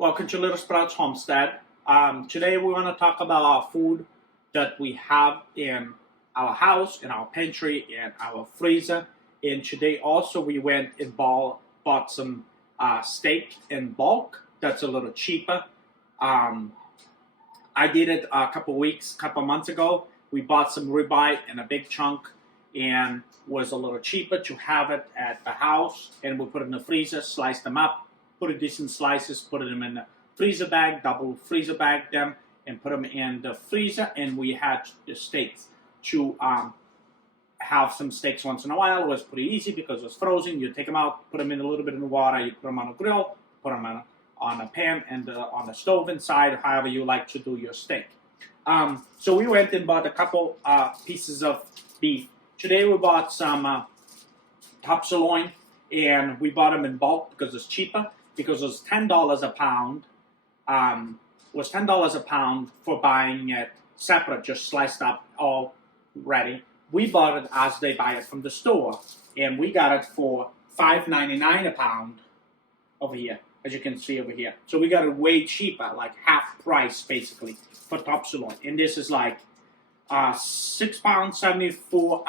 Welcome to Little Sprouts Homestead. Today we want to talk about our food that we have in our house, in our pantry, in our freezer. And today also we went and bought some steak in bulk. That's a little cheaper. I did it a couple months ago. We bought some ribeye in a big chunk and was a little cheaper to have it at the house. And we put it in the freezer, sliced them up, put it decent slices, put them in the freezer bag, double freezer bag them, and put them in the freezer. And we had the steaks to have some steaks once in a while. It was pretty easy because it was frozen. You take them out, put them in a little bit of water, you put them on a grill, put them on a pan and on the stove inside, however you like to do your steak. So we went and bought a couple pieces of beef. Today we bought some top sirloin, and we bought them in bulk because it's cheaper. Because it was $10 a pound. Was $10 a pound for buying it separate, just sliced up, all ready. We bought it as they buy it from the store, and we got it for $5.99 a pound over here, as you can see over here. So we got it way cheaper, like half price basically for top sirloin. And this is like 6 pounds 74,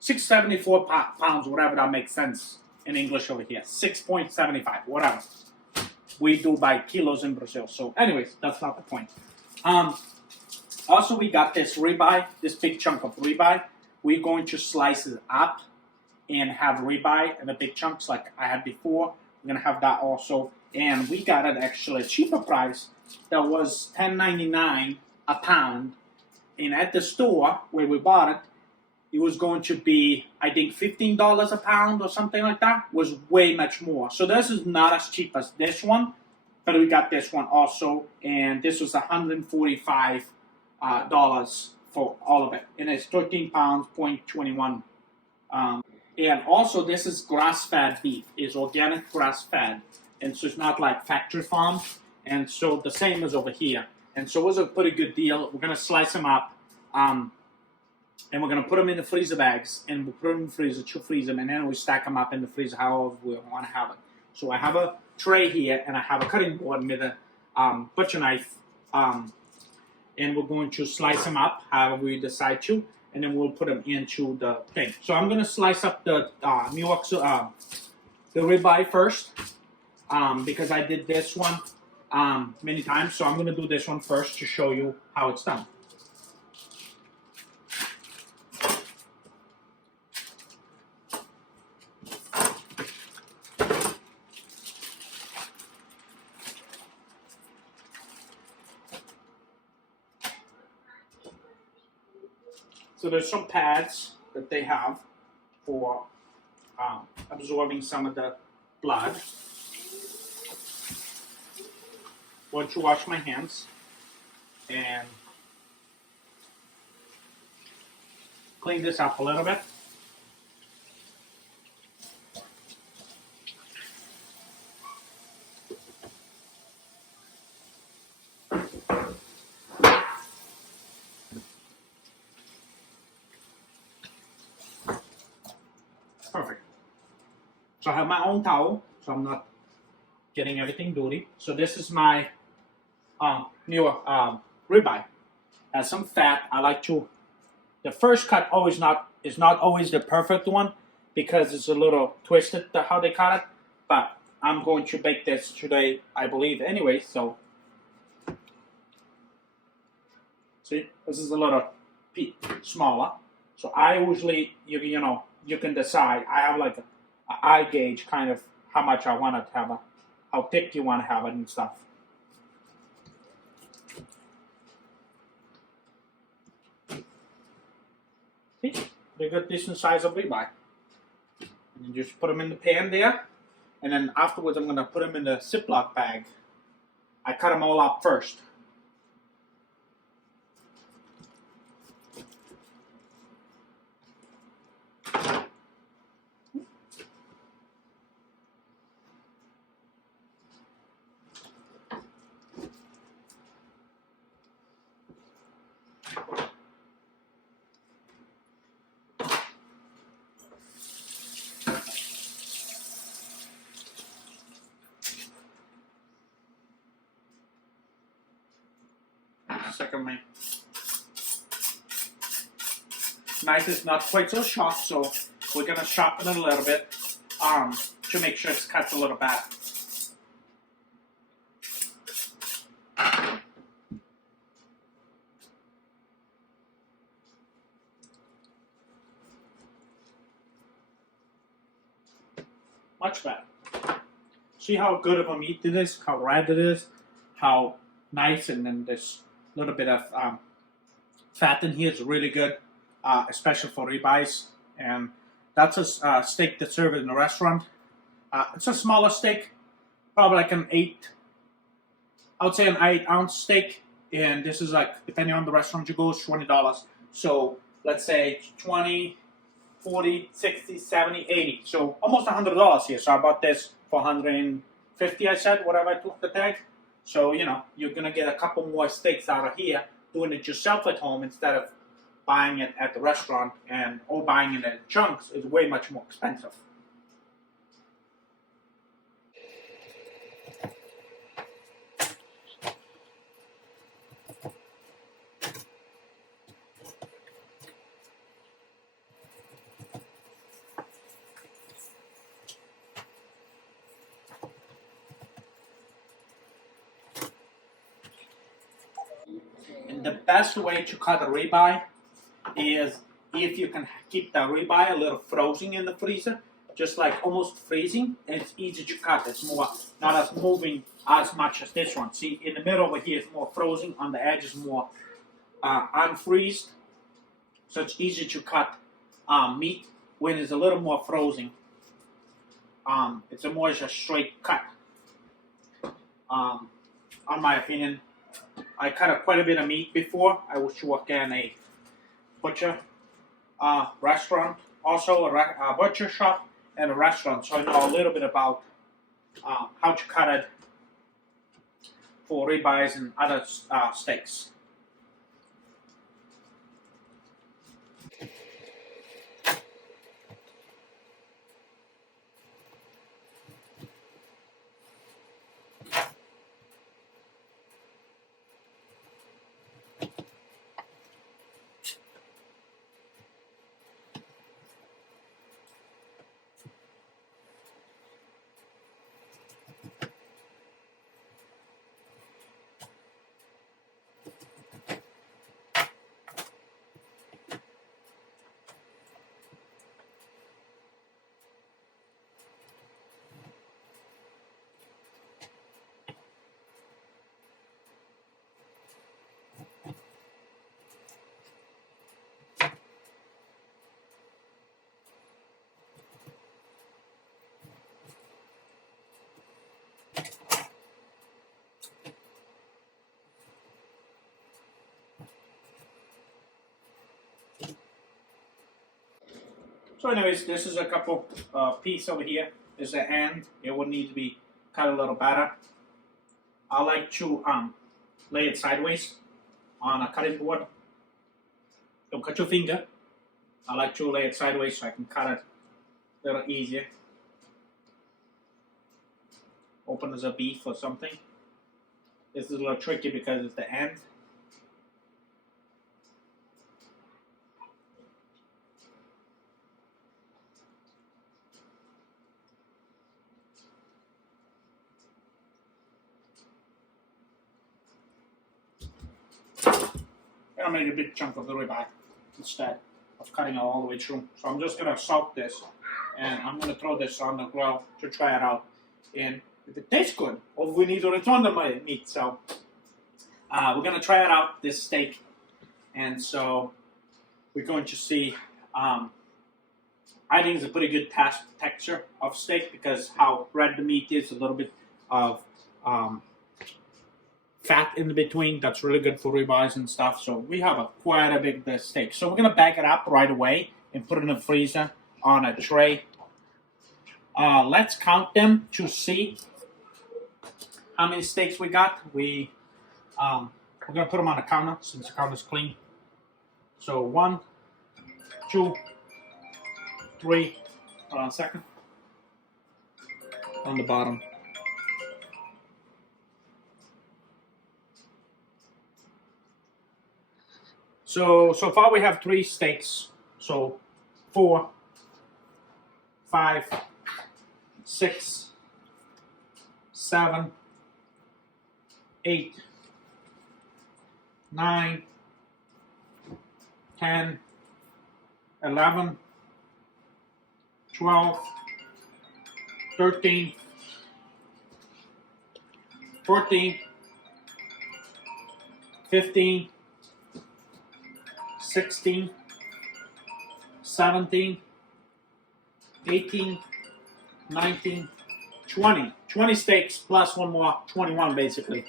674 pounds, whatever that makes sense in English over here. 6.75, whatever. We do by kilos in Brazil. So anyways, that's not the point. Also, we got this ribeye, this big chunk of ribeye. We're going to slice it up and have ribeye in the big chunks like I had before. We're going to have that also. And we got it actually a cheaper price. That was $10.99 a pound. And at the store where we bought it, it was going to be, I think, $15 a pound or something like that. It was way much more. So this is not as cheap as this one, but we got this one also. And this was $145 for all of it. And it's 13 pounds, 0.21. And also this is grass-fed beef. It's organic grass-fed. And so it's not like factory farm. And so the same as over here. And so it was a pretty good deal. We're going to slice them up. And we're going to put them in the freezer bags. And we'll put them in the freezer to freeze them. And then we stack them up in the freezer however we want to have it. So I have a tray here. And I have a cutting board with a butcher knife. And we're going to slice them up however we decide to. And then we'll put them into the thing. So I'm going to slice up the the ribeye first. Because I did this one many times. So I'm going to do this one first to show you how it's done. So there's some pads that they have for absorbing some of the blood. I'm going to wash my hands and clean this up a little bit. Perfect. So I have my own towel, so I'm not getting everything dirty. So this is my new ribeye. Has some fat. I like to. The first cut is not always the perfect one because it's a little twisted how they cut it. But I'm going to bake this today, I believe, anyway. So see, this is a little smaller. So I usually, you know, you can decide. I have like an eye gauge kind of how much I want it to have, how thick you want to have it and stuff. See, they got decent size of ribeye. And you just put them in the pan there, and then afterwards I'm going to put them in the Ziploc bag. I cut them all up first. a second, man. Knife is not quite so sharp, so we're gonna sharpen it a little bit to make sure it cuts a little better. Much better. See how good of a meat it is, how red it is, how nice, and then this little bit of fat in here is really good, especially for ribeyes. And that's a steak that's served in a restaurant. It's a smaller steak, probably like I would say an 8-ounce steak. And this is like, depending on the restaurant you go, it's $20. So let's say 20, 40, 60, 70, 80. So almost $100 here. So I bought this for 150, I said, whatever I took the tag. So, you know, you're going to get a couple more steaks out of here, doing it yourself at home instead of buying it at the restaurant, or buying it in chunks is way much more expensive. And the best way to cut a ribeye is if you can keep the ribeye a little frozen in the freezer, just like almost freezing. It's easy to cut. It's more not as moving as much as this one. See, in the middle over here is more frozen. On the edge is more unfreezed. So it's easy to cut meat when it's a little more frozen. It's a more just straight cut. On my opinion, I cut quite a bit of meat before. I used to work in a butcher restaurant, also a butcher shop and a restaurant, so I know a little bit about how to cut it for ribeyes and other steaks. So anyways, this is a couple piece over here. There's a hand. It would need to be cut a little better. I like to lay it sideways on a cutting board. Don't cut your finger. I like to lay it sideways so I can cut it a little easier. Open as a beef or something. This is a little tricky because it's the end. I made a big chunk of the ribeye instead of cutting it all the way through. So I'm just going to salt this and I'm going to throw this on the grill to try it out. And if it tastes good, all we need to return the meat. So we're going to try it out, this steak. And so we're going to see, I think it's a pretty good texture of steak because how red the meat is, a little bit of fat in between. That's really good for ribeyes and stuff. So we have quite a big steak. So we're going to bag it up right away and put it in the freezer on a tray. Let's count them to see how many steaks we got. We're going to put them on the counter since the counter is clean. So 1, 2, 3. Hold on a second. On the bottom. So far we have 3 steaks. So 4, 5, 6, 7, 8, 9, 10, 11, 12, 13, 14, 15, 16, 17, 18, 19, 20. 20 steaks plus one more, 21 basically.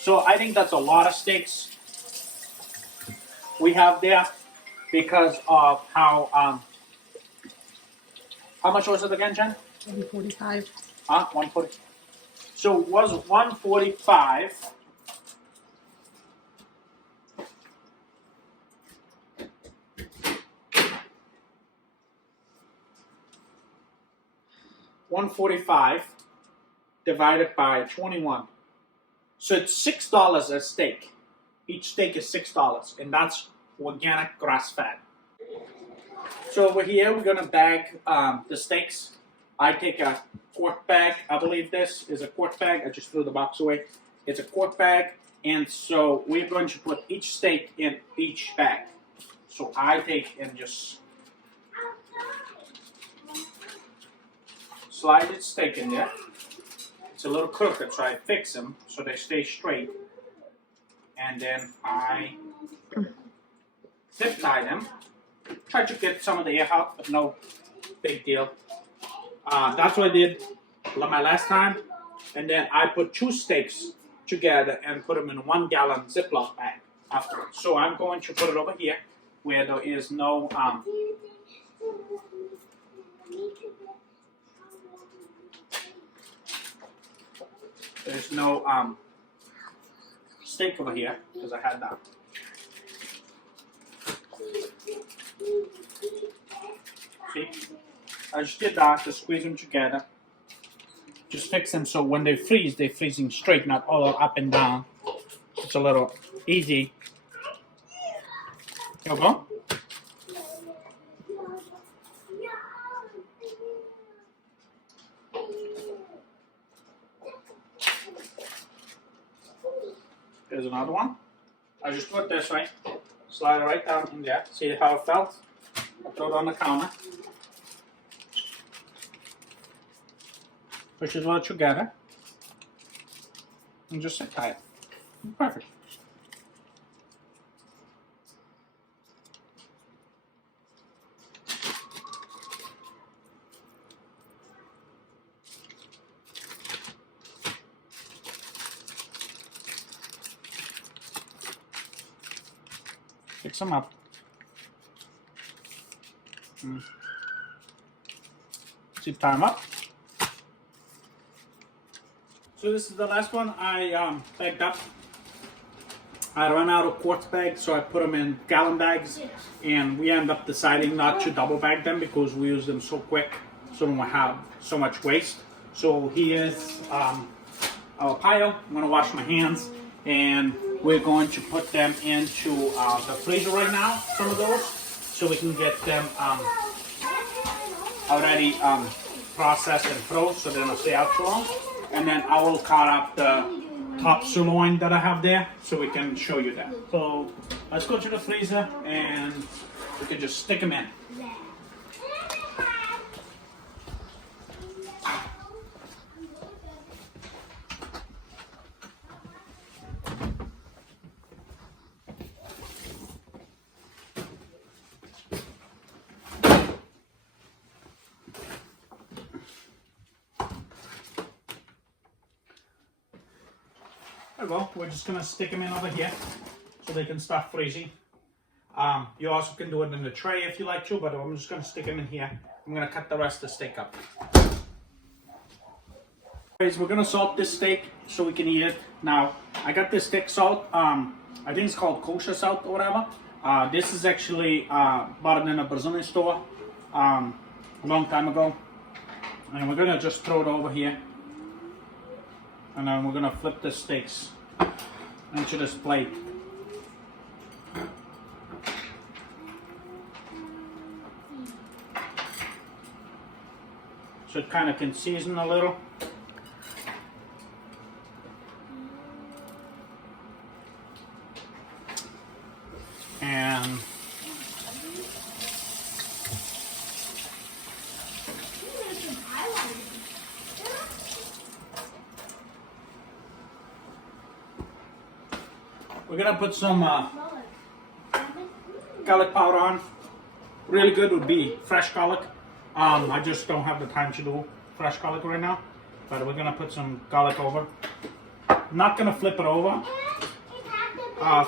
So I think that's a lot of steaks we have there because of how much was it again, Jen? 145. 140. So it was 145. $145 divided by 21. So it's $6 a steak. Each steak is $6, and that's organic grass-fed. So over here, we're gonna bag the steaks. I take a quart bag. I believe this is a quart bag. I just threw the box away. It's a quart bag, and so we're going to put each steak in each bag. So I take and just slide its steak in there. It's a little crooked, so I fix them so they stay straight. And then I zip tie them. Try to get some of the air out, but no big deal. That's what I did my last time. And then I put 2 steaks together and put them in a 1 gallon Ziploc bag afterwards. So I'm going to put it over here where there is no there's no steak over here because I had that. See? I just did that to squeeze them together. Just fix them so when they freeze, they're freezing straight, not all up and down. It's a little easy. Here we go. Here's another one. I just do it this way. Slide it right down in there. See how it felt? I throw it on the counter. Push it all together. And just sit tight. Perfect. Fix them up. Zip tie them up. So this is the last one I bagged up. I ran out of quart bags, so I put them in gallon bags, and we end up deciding not to double bag them because we use them so quick, so we don't have so much waste. So here's our pile. I'm gonna wash my hands, and we're going to put them into the freezer right now, some of those, so we can get them already processed and froze so they don't stay out too long. And then I will cut up the top sirloin that I have there so we can show you that. So let's go to the freezer and we can just stick them in. There we go. We're just gonna stick them in over here so they can start freezing. You also can do it in the tray if you like to, but I'm just gonna stick them in here. I'm gonna cut the rest of the steak up. Anyways, we're gonna salt this steak so we can eat it. Now, I got this thick salt. I think it's called kosher salt or whatever. This is actually bought in a Brazilian store a long time ago. And we're gonna just throw it over here. And then we're gonna flip the steaks into this plate. so it kind of can season a little. And we're gonna put some garlic powder on. Really good would be fresh garlic. I just don't have the time to do fresh garlic right now, but we're gonna put some garlic over. I'm not gonna flip it over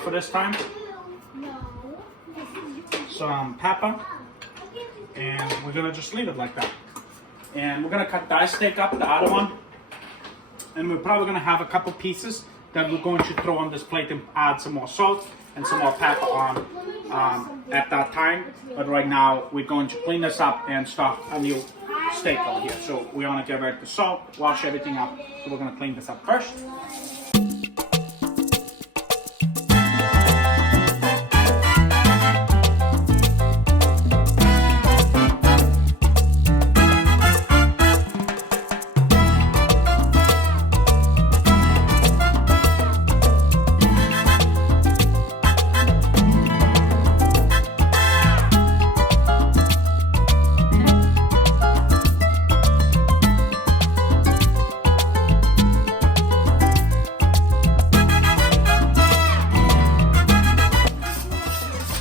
for this time. Some pepper, and we're gonna just leave it like that. And we're gonna cut that steak up, the other one, and we're probably gonna have a couple pieces that we're going to throw on this plate and add some more salt and some more pepper on at that time. But right now we're going to clean this up and start a new steak over here. So we want to get rid of the salt, wash everything up. So we're gonna clean this up first.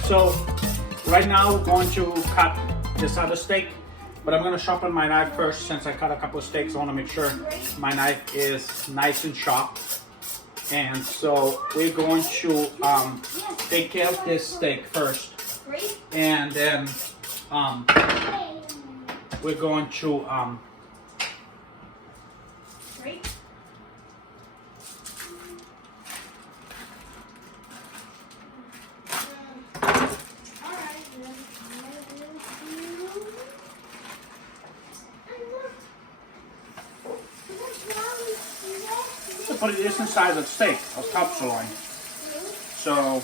So right now we're going to cut this other steak, but I'm going to sharpen my knife first. Since I cut a couple of steaks, I want to make sure my knife is nice and sharp. And so we're going to take care of this steak first, and then we're going to put it this inside of the steak, of top sirloin. So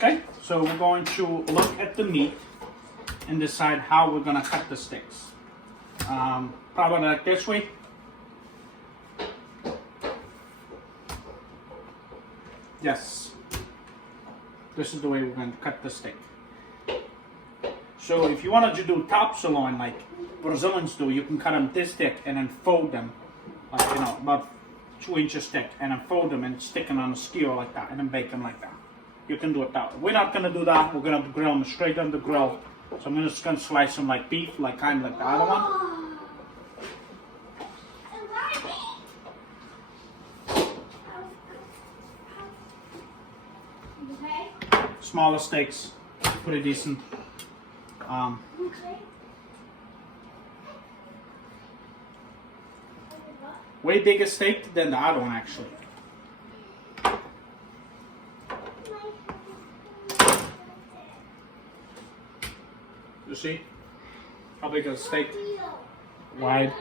okay, so we're going to look at the meat and decide how we're going to cut the steaks. Probably like this way. Yes, this is the way we're going to cut the steak. So if you wanted to do top sirloin like Brazilians do, you can cut them this thick and then fold them, like, you know, about 2 inches thick, and then fold them and stick them on a skewer like that, and then bake them like that. You can do it that way. We're not going to do that. We're going to grill them straight on the grill. So I'm just going to slice them like beef, like kind of like the other one. Smaller steaks, pretty decent. Way bigger steak than the other one, actually. You see how big is a steak? Wide,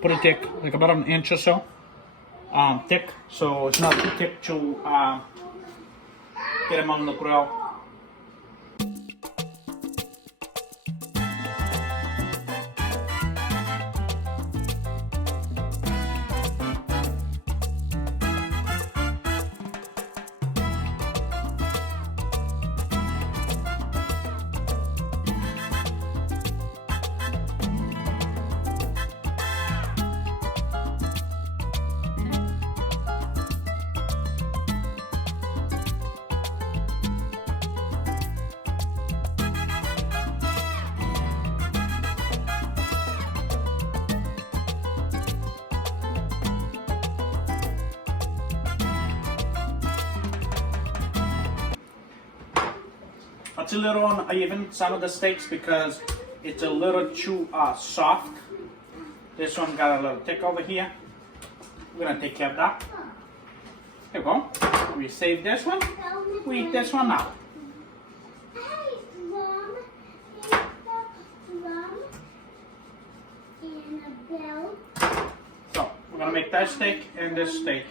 pretty thick, like about an inch or so. Thick, so it's not too thick to get them on the grill. It's a little uneven, some of the steaks, because it's a little too soft. This one got a little thick over here. We're gonna take care of that. There we go. We save this one. We eat this one now. So we're gonna make that steak and this steak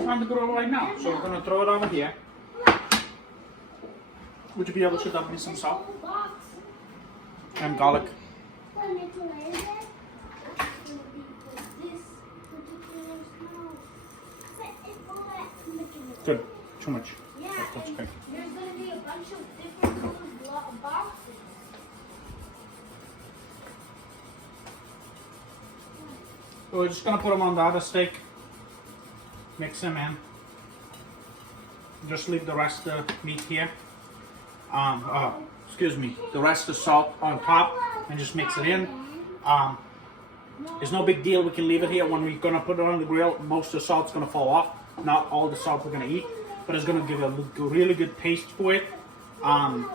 on the grill right now. So we're gonna throw it over here. Would you be able to dump me some salt and garlic? Good. Too much. That's okay. There's going to be a bunch of different colored boxes. So we're just going to put them on the other steak. Mix them in. Just leave the rest of the meat here. Excuse me. The rest of the salt on top and just mix it in. It's no big deal. We can leave it here. When we're going to put it on the grill, most of the salt's going to fall off. Not all the salt we're going to eat, but it's going to give a really good taste for it. On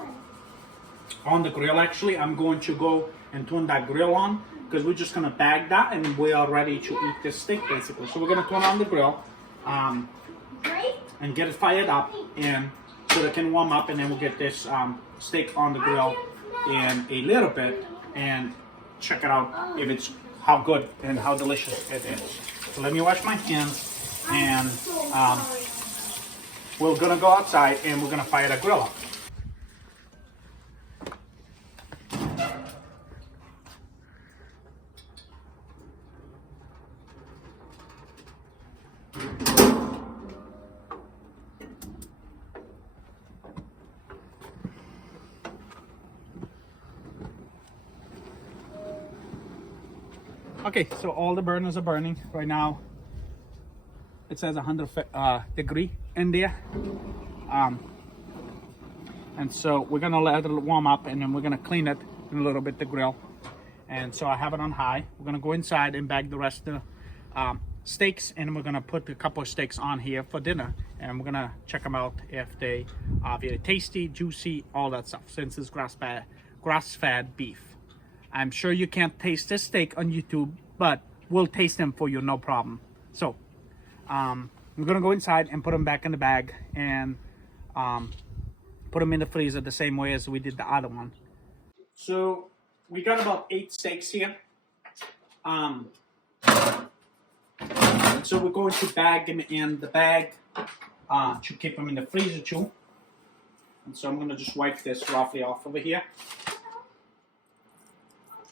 the grill, actually, I'm going to go and turn that grill on because we're just going to bag that and we are ready to eat this steak, basically. So we're going to turn on the grill and get it fired up and so it can warm up, and then we'll get this steak on the grill in a little bit and check it out if it's how good and how delicious it is. So let me wash my hands. And we're gonna go outside and we're gonna fire the grill up. Okay, so all the burners are burning right now. It says 100 degree in there, and so we're gonna let it warm up, and then we're gonna clean it in a little bit, the grill. And so I have it on high. We're gonna go inside and bag the rest of the steaks, and we're gonna put a couple of steaks on here for dinner, and we're gonna check them out if they are very tasty, juicy, all that stuff. Since it's grass-fed beef, I'm sure you can't taste this steak on YouTube, but we'll taste them for you, no problem. So. We're gonna go inside and put them back in the bag and put them in the freezer the same way as we did the other one. So we got about 8 steaks here. So we're going to bag them in the bag to keep them in the freezer too. And so I'm gonna just wipe this roughly off over here.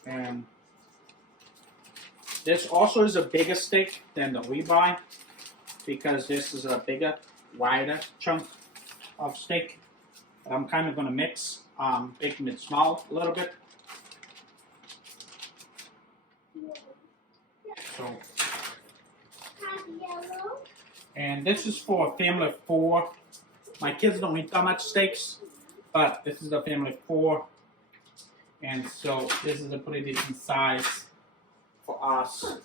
And this also is a bigger steak than the ribeye, because this is a bigger, wider chunk of steak. But I'm kind of going to mix, making it small a little bit. So, and this is for a family of 4. My kids don't eat that much steaks, but this is a family of 4. And so this is a pretty decent size for us.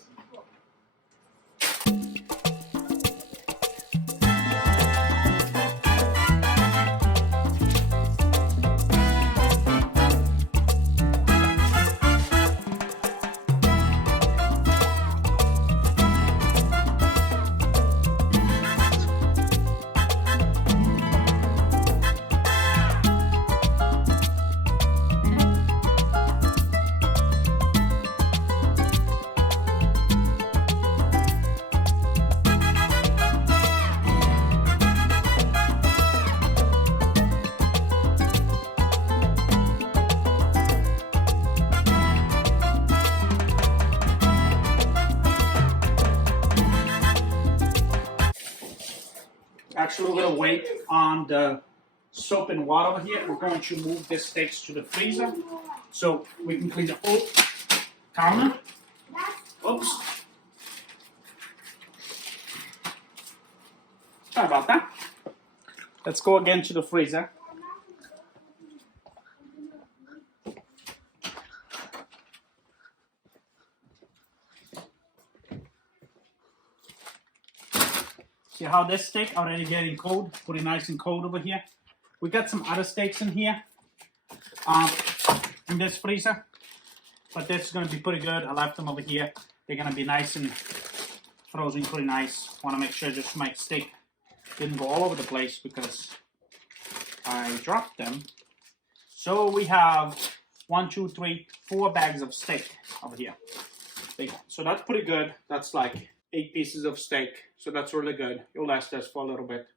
Actually, we're going to wait on the soap and water over here. We're going to move this steaks to the freezer so we can clean the whole counter. Oops. Sorry about that. Let's go again to the freezer. See how this steak already getting cold, pretty nice and cold over here. We got some other steaks in here, in this freezer. but this is gonna be pretty good. I left them over here. They're gonna be nice and frozen, pretty nice. Want to make sure just my steak didn't go all over the place because I dropped them. So we have 1, 2, 3, 4 bags of steak over here. So that's pretty good. That's like 8 pieces of steak. So that's really good. It'll last us for a little bit.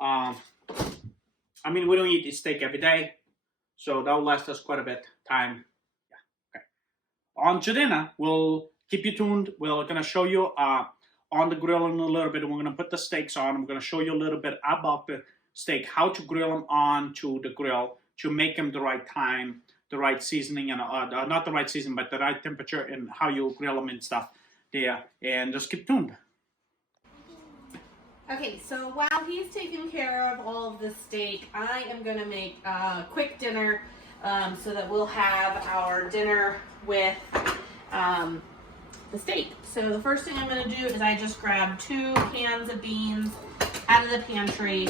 I mean, we don't eat this steak every day, so that'll last us quite a bit time. Yeah. Okay. On to dinner. We'll keep you tuned. We're gonna show you on the grill in a little bit. We're gonna put the steaks on. I'm gonna show you a little bit about the steak, how to grill them onto the grill to make them the right time, the right seasoning, and not the right seasoning, but the right temperature, and how you grill them and stuff there. And just keep tuned. Okay, so while he's taking care of all of the steak, I am going to make a quick dinner so that we'll have our dinner with the steak. So the first thing I'm going to do is I just grabbed 2 cans of beans out of the pantry.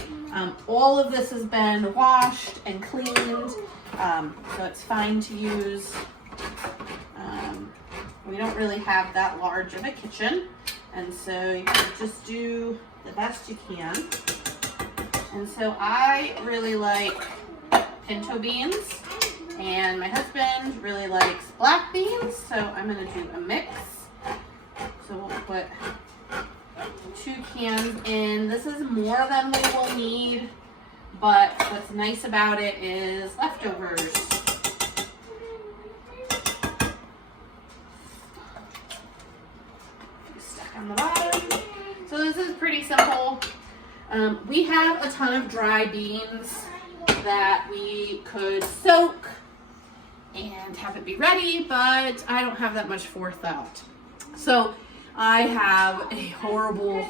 All of this has been washed and cleaned, so it's fine to use. We don't really have that large of a kitchen, and so you can just do the best you can. And so I really like pinto beans, and my husband really likes black beans, so I'm going to do a mix. So we'll put 2 cans in. This is more than we will need, but what's nice about it is leftovers. Stuck on the bottom. So this is pretty simple. We have a ton of dry beans that we could soak and have it be ready, but I don't have that much forethought. So I have a horrible,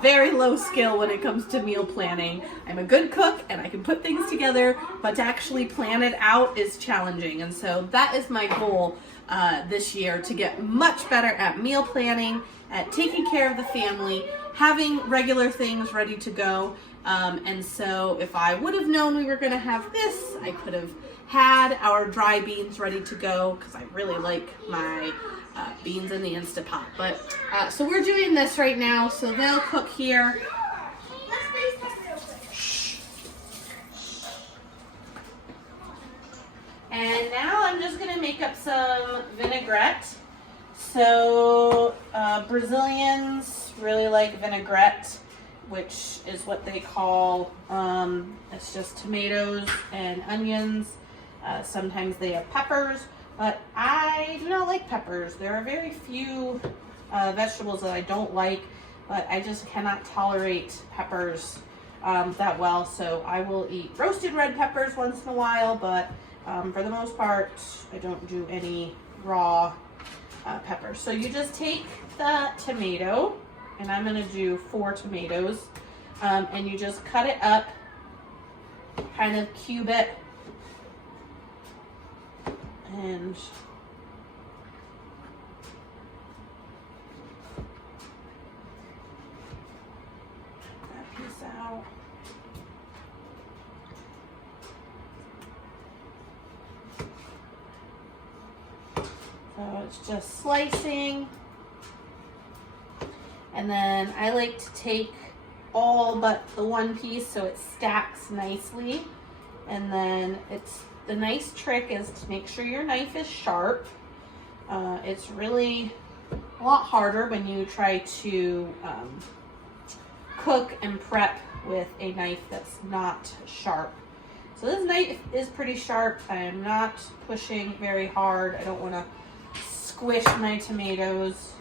very low skill when it comes to meal planning. I'm a good cook and I can put things together, but to actually plan it out is challenging. And so that is my goal this year, to get much better at meal planning, at taking care of the family, having regular things ready to go. And so if I would have known we were going to have this, I could have had our dry beans ready to go, because I really like my beans in the Instapot. But so we're doing this right now, so they'll cook here. And now I'm just going to make up some vinaigrette. So Brazilians really like vinaigrette, which is what they call, it's just tomatoes and onions. Sometimes they have peppers, but I do not like peppers. There are very few vegetables that I don't like, but I just cannot tolerate peppers that well. So I will eat roasted red peppers once in a while, but for the most part, I don't do any raw peppers. So you just take the tomato, and I'm going to do 4 tomatoes, and you just cut it up, kind of cube it, and that piece out. So it's just slicing. And then I like to take all but the one piece so it stacks nicely. And then the nice trick is to make sure your knife is sharp. It's really a lot harder when you try to cook and prep with a knife that's not sharp. So this knife is pretty sharp. I am not pushing very hard. I don't want to squish my tomatoes.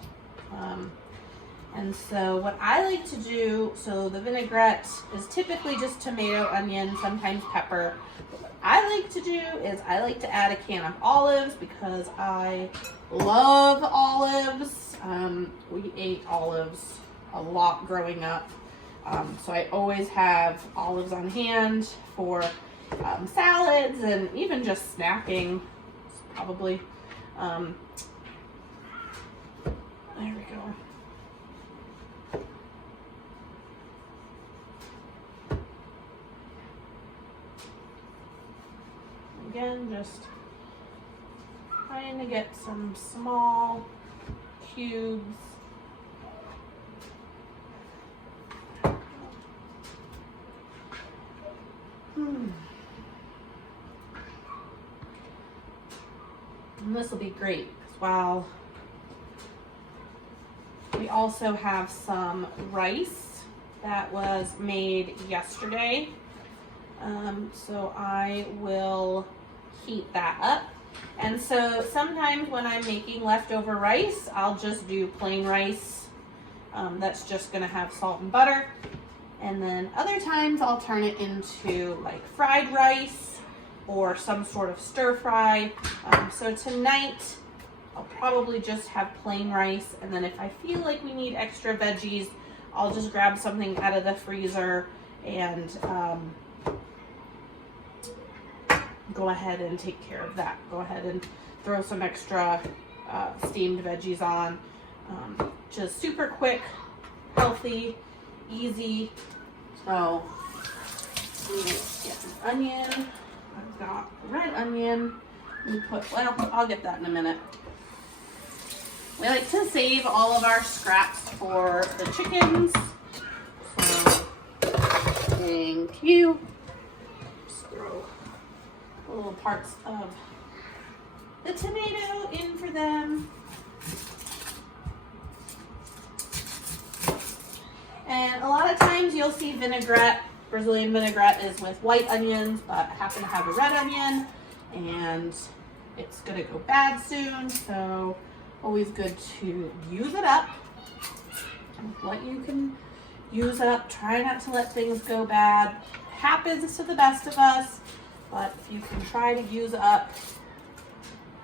And so what I like to do, so the vinaigrette is typically just tomato, onion, sometimes pepper. What I like to do is I like to add a can of olives because I love olives. We ate olives a lot growing up. So I always have olives on hand for salads and even just snacking, probably. There we go. Again, just trying trying to get some small cubes. And this will be great as well. We also have some rice that was made yesterday. So I will heat that up. And so sometimes when I'm making leftover rice, I'll just do plain rice. That's just gonna have salt and butter. And then other times I'll turn it into like fried rice or some sort of stir fry. So tonight I'll probably just have plain rice. And then if I feel like we need extra veggies, I'll just grab something out of the freezer and go ahead and take care of that. Go ahead and throw some extra steamed veggies on. Just super quick, healthy, easy. So we get an onion. I've got red onion. I'll get that in a minute. We like to save all of our scraps for the chickens. So thank you. Just throw little parts of the tomato in for them. And a lot of times you'll see vinaigrette. Brazilian vinaigrette is with white onions, but I happen to have a red onion and it's gonna go bad soon. So always good to use it up. What you can use up, try not to let things go bad. Happens to the best of us, but if you can try to use up,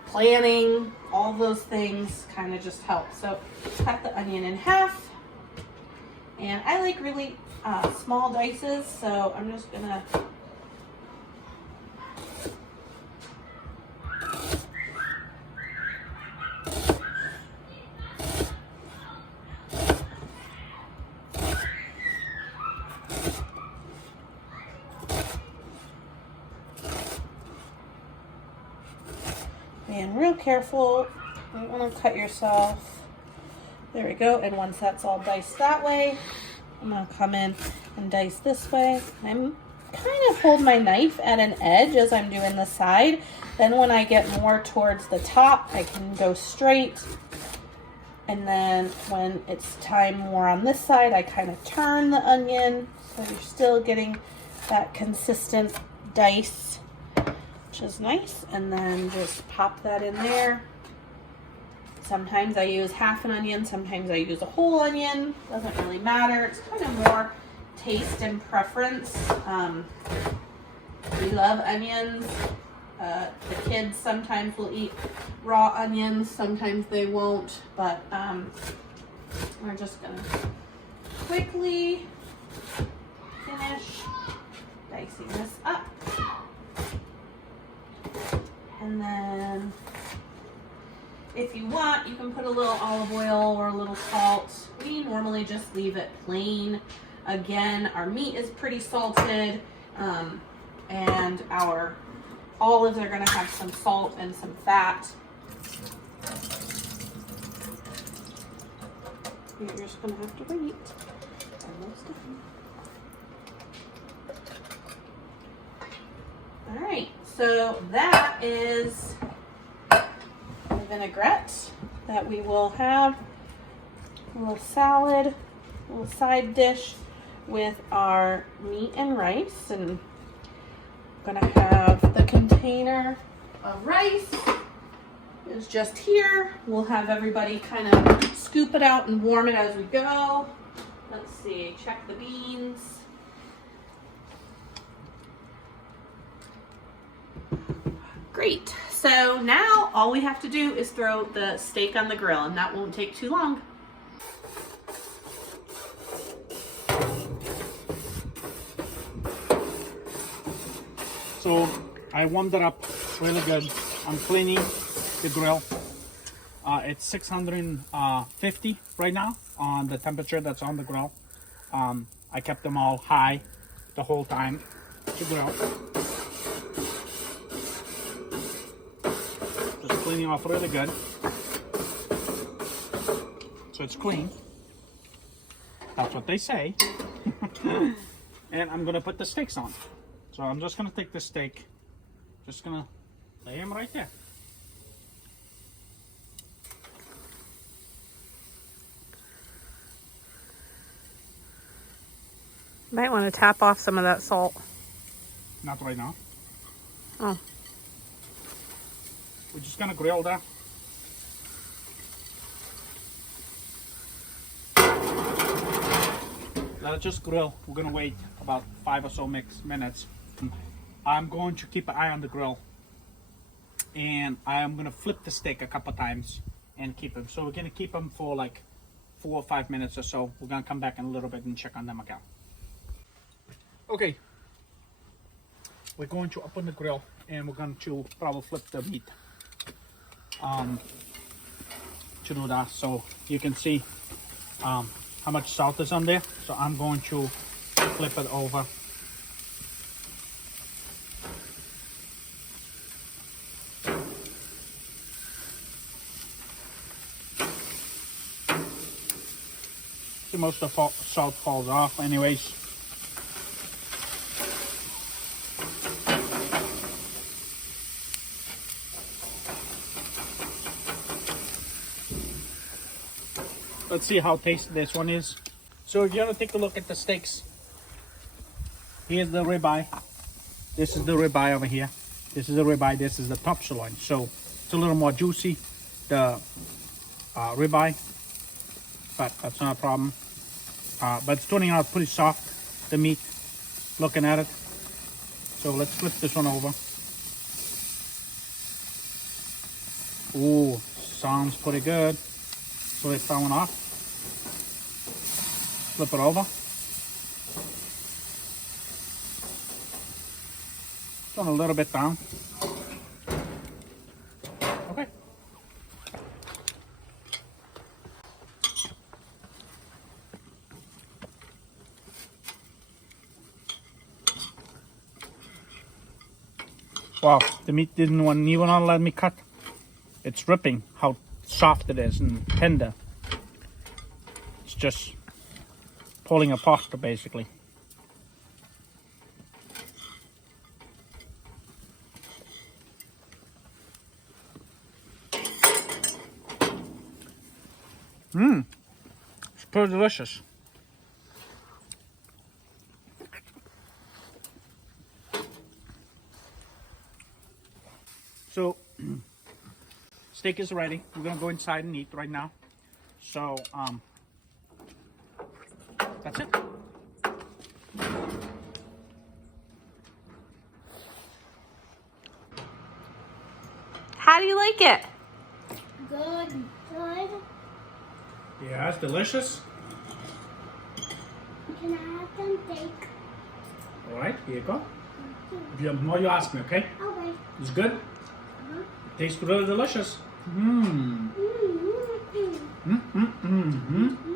planning, all those things kind of just help. So cut the onion in half. And I like really small dices, so I'm just gonna and real careful. You don't want to cut yourself. There we go. And once that's all diced that way, I'm gonna come in and dice this way. I'm kind of hold my knife at an edge as I'm doing the side. Then when I get more towards the top, I can go straight. And then when it's time more on this side, I kind of turn the onion. So you're still getting that consistent dice, which is nice. And then just pop that in there. Sometimes I use half an onion, sometimes I use a whole onion. Doesn't really matter. It's kind of more taste and preference. We love onions. The kids sometimes will eat raw onions, sometimes they won't, but we're just gonna quickly finish dicing this up. And then if you want, you can put a little olive oil or a little salt. We normally just leave it plain. Again, our meat is pretty salted, and our olives are gonna have some salt and some fat. You're just gonna have to wait. Almost done. All right, so that is the vinaigrette that we will have. A little salad, a little side dish with our meat and rice. And I'm gonna have the container of rice is just here. We'll have everybody kind of scoop it out and warm it as we go. Let's see, check the beans. Great. So now all we have to do is throw the steak on the grill, and that won't take too long. So I warmed it up really good. I'm cleaning the grill. It's 650 right now on the temperature that's on the grill. I kept them all high the whole time to grill. Just cleaning off really good. So it's clean. That's what they say. And I'm gonna put the steaks on. So I'm just gonna take the steak, just gonna lay him right there. Might want to tap off some of that salt. Not right now. Oh. We're just gonna grill that. Let it just grill. We're gonna wait about 5 or so minutes. I'm going to keep an eye on the grill, and I am gonna flip the steak a couple times and keep them. So we're gonna keep them for like 4 or 5 minutes or so. We're gonna come back in a little bit and check on them again. Okay, we're going to open the grill and we're going to probably flip the meat to do that, so you can see how much salt is on there. So I'm going to flip it over. See, most of the salt falls off anyways. Let's see how tasty this one is. So if you want to take a look at the steaks, here's the ribeye. This is the ribeye over here. This is the ribeye. This is the top sirloin. So it's a little more juicy, the ribeye, but that's not a problem. But it's turning out pretty soft, the meat, looking at it. So let's flip this one over. Ooh, sounds pretty good. So let's that one off. Flip it over. Turn a little bit down. Okay. Wow, the meat didn't even want to let me cut. It's dripping how soft it is and tender. It's just pulling apart basically. It's pretty delicious. So steak is ready. We're gonna go inside and eat right now. So that's it. How do you like it? Good. Good. Yeah, it's delicious. Can I have some steak? All right, here you go. If you have more, you ask me, okay? Okay. It's good. It tastes really delicious. Mmm. Mm-hmm. Mm-hmm. Mm-hmm.